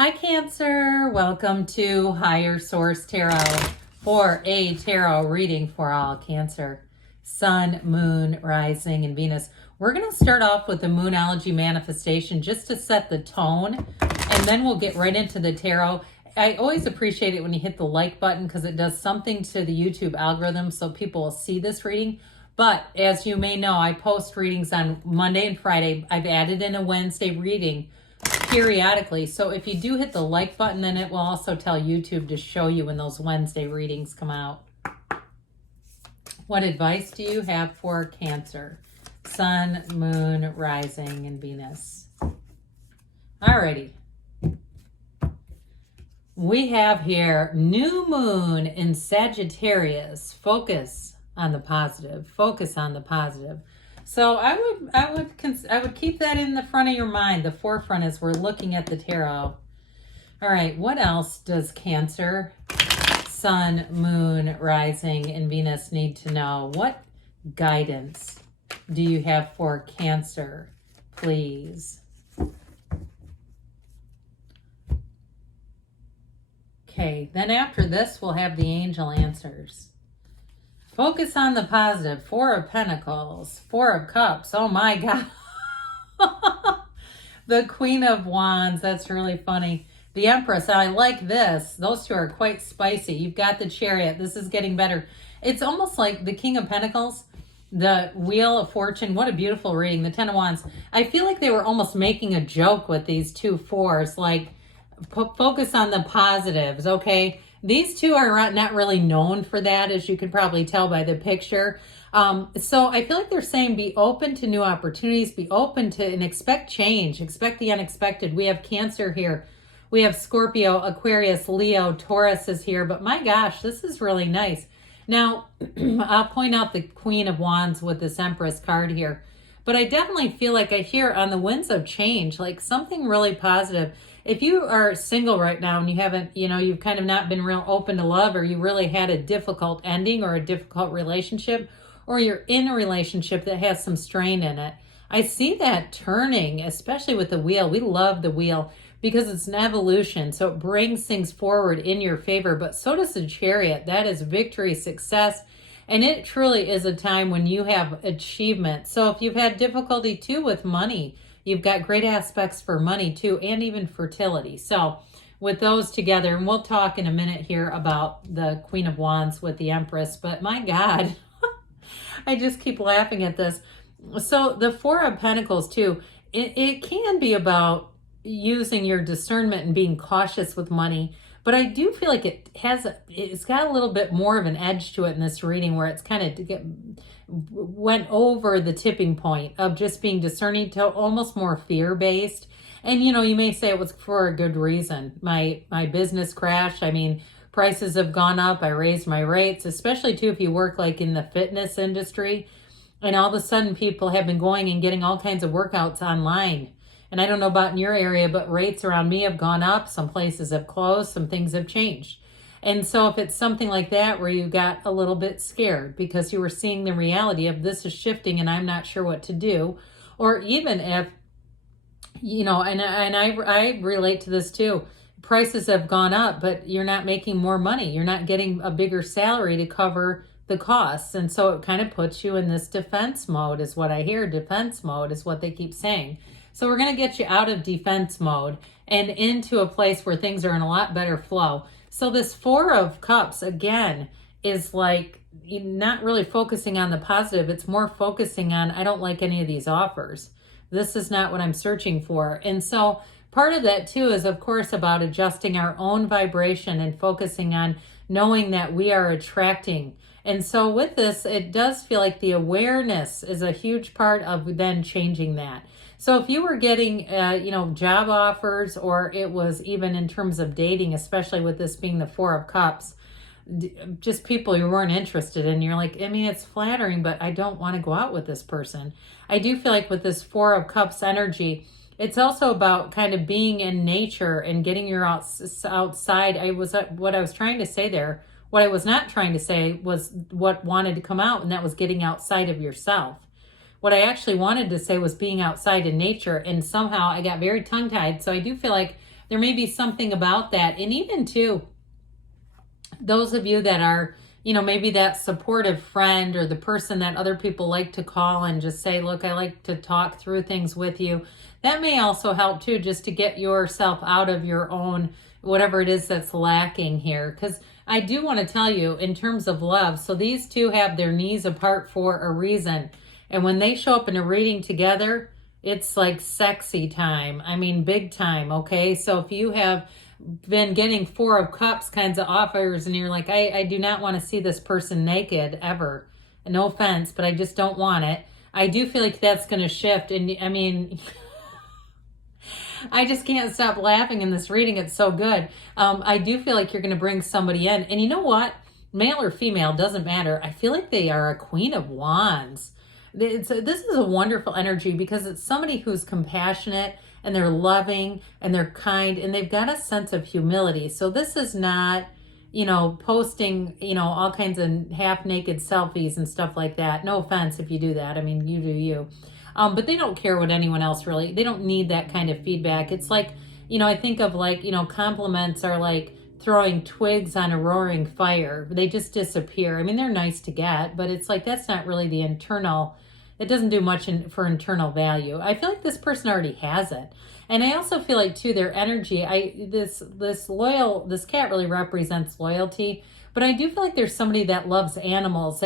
Hi Cancer, welcome to Higher Source Tarot for a tarot reading for all Cancer, Sun, Moon, Rising, and Venus. We're going to start off with the Moonology manifestation just to set the tone, and then we'll get right into the tarot. I always appreciate it when you hit the like button because it does something to the YouTube algorithm so people will see this reading. But as you may know, I post readings on Monday and Friday. I've added in a Wednesday reading periodically. So if you do hit the like button, then it will also tell YouTube to show you when those Wednesday readings come out. What advice do you have for Cancer? Sun, Moon, Rising, and Venus. Alrighty. We have here new moon in Sagittarius. Focus on the positive. Focus on the positive. So I would keep that in the front of your mind, the forefront as we're looking at the tarot. All right, what else does Cancer, Sun, Moon, Rising, and Venus need to know? What guidance do you have for Cancer, please? Okay, then after this, we'll have the angel answers. Focus on the positive. Four of Pentacles, Four of Cups. Oh my God. The Queen of Wands. That's really funny. The Empress. I like this. Those two are quite spicy. You've got the Chariot. This is getting better. It's almost like the King of Pentacles, the Wheel of Fortune. What a beautiful reading. The Ten of Wands. I feel like they were almost making a joke with these two fours. Like, focus on the positives, okay? These two are not really known for that, as you can probably tell by the picture. So I feel like they're saying be open to new opportunities, be open to and expect change, expect the unexpected. We have Cancer here. We have Scorpio, Aquarius, Leo, Taurus is here. But my gosh, this is really nice. Now, I'll point out the Queen of Wands with this Empress card here. But I definitely feel like I hear on the winds of change, like something really positive. If you are single right now and you haven't, you've kind of not been real open to love, or you really had a difficult ending or a difficult relationship, or you're in a relationship that has some strain in it, I see that turning, especially with the wheel. We love the wheel because it's an evolution. So it brings things forward in your favor, but so does the Chariot. That is victory, success. And it truly is a time when you have achievement. So if you've had difficulty too with money, you've got great aspects for money too, and even fertility. So with those together, and we'll talk in a minute here about the Queen of Wands with the Empress, but my God, I just keep laughing at this. So the Four of Pentacles too, it can be about using your discernment and being cautious with money. But I do feel like it's got a little bit more of an edge to it in this reading, where it's kind of went over the tipping point of just being discerning to almost more fear-based. And, you may say it was for a good reason. My business crashed. I mean, prices have gone up. I raised my rates, especially too if you work like in the fitness industry. And all of a sudden people have been going and getting all kinds of workouts online. And I don't know about in your area, but rates around me have gone up. Some places have closed. Some things have changed. And so if it's something like that where you got a little bit scared because you were seeing the reality of this is shifting and I'm not sure what to do, or even if, and I relate to this too, prices have gone up, but you're not making more money. You're not getting a bigger salary to cover the costs. And so it kind of puts you in this defense mode is what I hear. Defense mode is what they keep saying. So we're going to get you out of defense mode and into a place where things are in a lot better flow. So this Four of Cups, again, is like not really focusing on the positive. It's more focusing on, I don't like any of these offers. This is not what I'm searching for. And so part of that too is, of course, about adjusting our own vibration and focusing on knowing that we are attracting. And so with this, it does feel like the awareness is a huge part of then changing that. So if you were getting, job offers, or it was even in terms of dating, especially with this being the Four of Cups, just people you weren't interested in, you're like, I mean, it's flattering, but I don't want to go out with this person. I do feel like with this Four of Cups energy, it's also about kind of being in nature and getting your outside. What I was trying to say there, what I was not trying to say was what wanted to come out, and that was getting outside of yourself. What I actually wanted to say was being outside in nature, and somehow I got very tongue-tied. So I do feel like there may be something about that. And even too, those of you that are, maybe that supportive friend or the person that other people like to call and just say, look, I like to talk through things with you. That may also help too, just to get yourself out of your own, whatever it is that's lacking here. Because I do want to tell you in terms of love, so these two have their knees apart for a reason. And when they show up in a reading together, it's like sexy time. I mean, big time. Okay. So if you have been getting Four of Cups kinds of offers and you're like, I do not want to see this person naked ever. No offense, but I just don't want it. I do feel like that's going to shift. And I mean, I just can't stop laughing in this reading. It's so good. I do feel like you're going to bring somebody in. And you know what? Male or female, doesn't matter. I feel like they are a Queen of Wands. This is a wonderful energy because it's somebody who's compassionate and they're loving and they're kind and they've got a sense of humility. So this is not, posting, all kinds of half-naked selfies and stuff like that. No offense if you do that. I mean, you do you. But they don't care what anyone else really, they don't need that kind of feedback. It's like, I think of like, compliments are like throwing twigs on a roaring fire. They just disappear. I mean, they're nice to get, but it's like, that's not really the internal, it doesn't do much for internal value. I feel like this person already has it. And I also feel like too, their energy, this cat really represents loyalty, but I do feel like there's somebody that loves animals.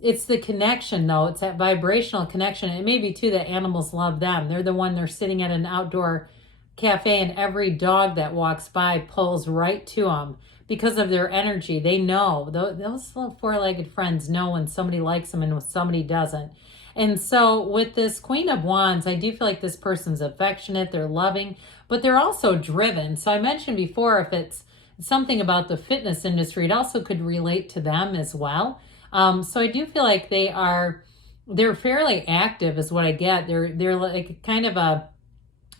It's the connection though. It's that vibrational connection. It may be too that animals love them. They're sitting at an outdoor cafe and every dog that walks by pulls right to them because of their energy. They know, those little four-legged friends know when somebody likes them and when somebody doesn't. And so with this Queen of Wands, I do feel like this person's affectionate, they're loving, but they're also driven. So I mentioned before, if it's something about the fitness industry, it also could relate to them as well. So I do feel like they're fairly active is what I get. They're like kind of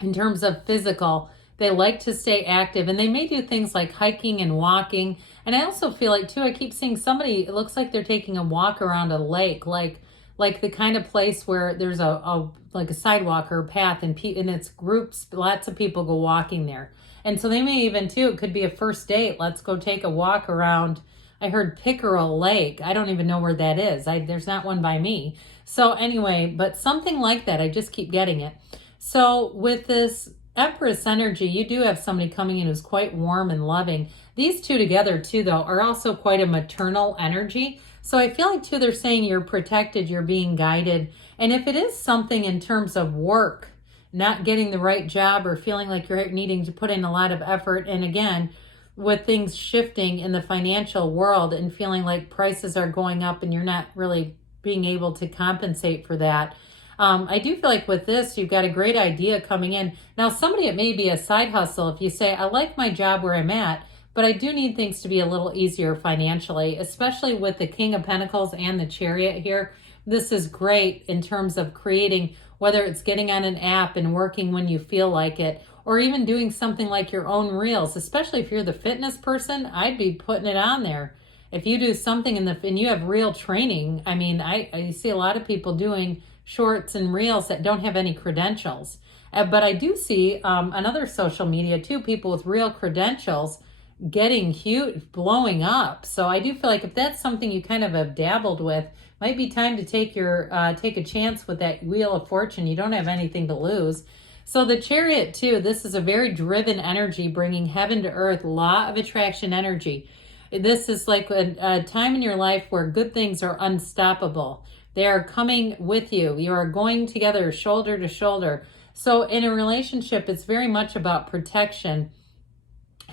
in terms of physical, they like to stay active and they may do things like hiking and walking. And I also feel like too, I keep seeing somebody, it looks like they're taking a walk around a lake, like the kind of place where there's a sidewalk or a path and it's groups, lots of people go walking there. And so they may even too, it could be a first date. Let's go take a walk around. I heard Pickerel Lake. I don't even know where that is. There's not one by me. So anyway, but something like that. I just keep getting it. So with this Empress energy, you do have somebody coming in who's quite warm and loving. These two together too, though, are also quite a maternal energy. So I feel like too, they're saying you're protected, you're being guided. And if it is something in terms of work, not getting the right job or feeling like you're needing to put in a lot of effort, and again, with things shifting in the financial world and feeling like prices are going up and you're not really being able to compensate for that. I do feel like with this, you've got a great idea coming in. Now, somebody, it may be a side hustle. If you say, I like my job where I'm at, but I do need things to be a little easier financially, especially with the King of Pentacles and the Chariot here. This is great in terms of creating, whether it's getting on an app and working when you feel like it, or even doing something like your own reels, especially if you're the fitness person, I'd be putting it on there. If you do something and you have real training, I mean, I see a lot of people doing shorts and reels that don't have any credentials. But I do see on other social media too, people with real credentials getting huge, blowing up. So I do feel like if that's something you kind of have dabbled with, might be time to take a chance with that Wheel of Fortune. You don't have anything to lose. So the Chariot too, this is a very driven energy, bringing heaven to earth, law of attraction energy. This is like a time in your life where good things are unstoppable. They are coming with you. You are going together shoulder to shoulder. So in a relationship, it's very much about protection.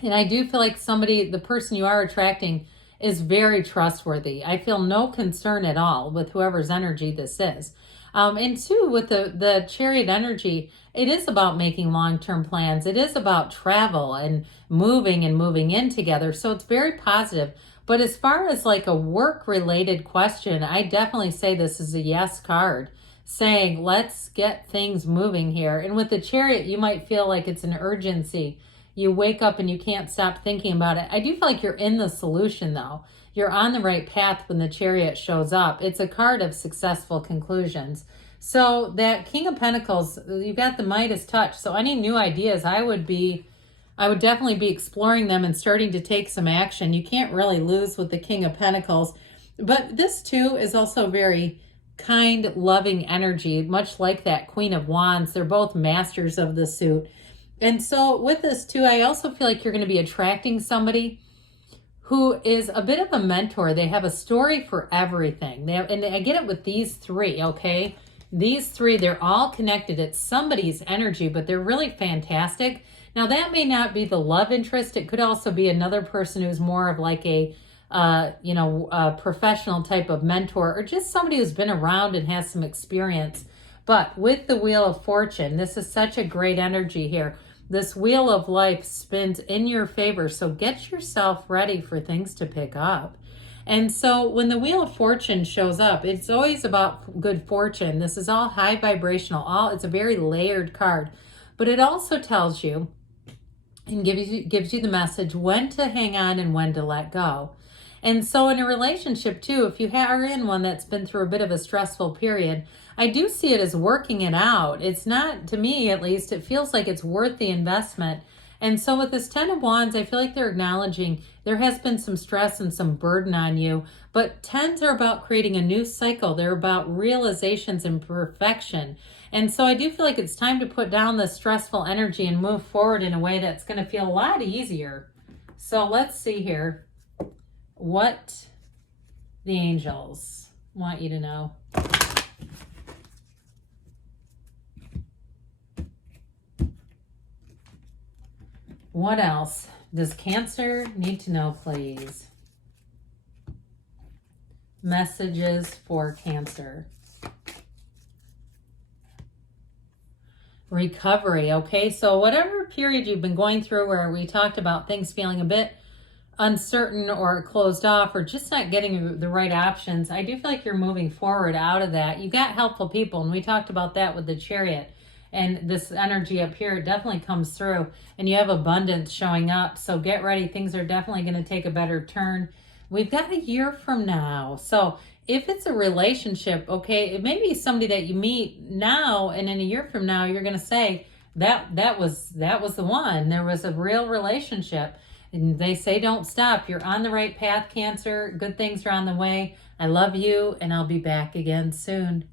And I do feel like the person you are attracting is very trustworthy. I feel no concern at all with whoever's energy this is. And two, with the Chariot energy, it is about making long-term plans. It is about travel and moving in together. So it's very positive. But as far as like a work-related question, I definitely say this is a yes card, saying let's get things moving here. And with the Chariot, you might feel like it's an urgency. You wake up and you can't stop thinking about it. I do feel like you're in the solution though. You're on the right path when the Chariot shows up. It's a card of successful conclusions. So that King of Pentacles, you've got the Midas touch. So any new ideas, I would be I would definitely be exploring them and starting to take some action. You can't really lose with the King of Pentacles. But this too is also very kind, loving energy, much like that Queen of Wands. They're both masters of the suit. And so with this too, I also feel like you're going to be attracting somebody who is a bit of a mentor. They have a story for everything. And I get it with these three, okay? These three, they're all connected. It's somebody's energy, but they're really fantastic. Now, that may not be the love interest. It could also be another person who's more of like a professional type of mentor, or just somebody who's been around and has some experience. But with the Wheel of Fortune, this is such a great energy here. This wheel of life spins in your favor, so get yourself ready for things to pick up. And so when the Wheel of Fortune shows up, it's always about good fortune. This is all high vibrational. It's a very layered card, but it also tells you and gives you the message when to hang on and when to let go. And so in a relationship too, if you are in one that's been through a bit of a stressful period, I do see it as working it out. It's not, to me at least, it feels like it's worth the investment. And so with this Ten of Wands, I feel like they're acknowledging there has been some stress and some burden on you, but tens are about creating a new cycle. They're about realizations and perfection. And so I do feel like it's time to put down the stressful energy and move forward in a way that's going to feel a lot easier. So let's see here what the angels want you to know. What else does Cancer need to know, please? Messages for Cancer. Recovery. Okay, so whatever period you've been going through where we talked about things feeling a bit uncertain or closed off or just not getting the right options, I do feel like you're moving forward out of that. You got helpful people, and we talked about that with the Chariot. And this energy up here definitely comes through, and you have abundance showing up. So get ready. Things are definitely going to take a better turn. We've got a year from now. So if it's a relationship, okay, it may be somebody that you meet now, and in a year from now, you're going to say that was the one. There was a real relationship. And they say don't stop. You're on the right path, Cancer. Good things are on the way. I love you, and I'll be back again soon.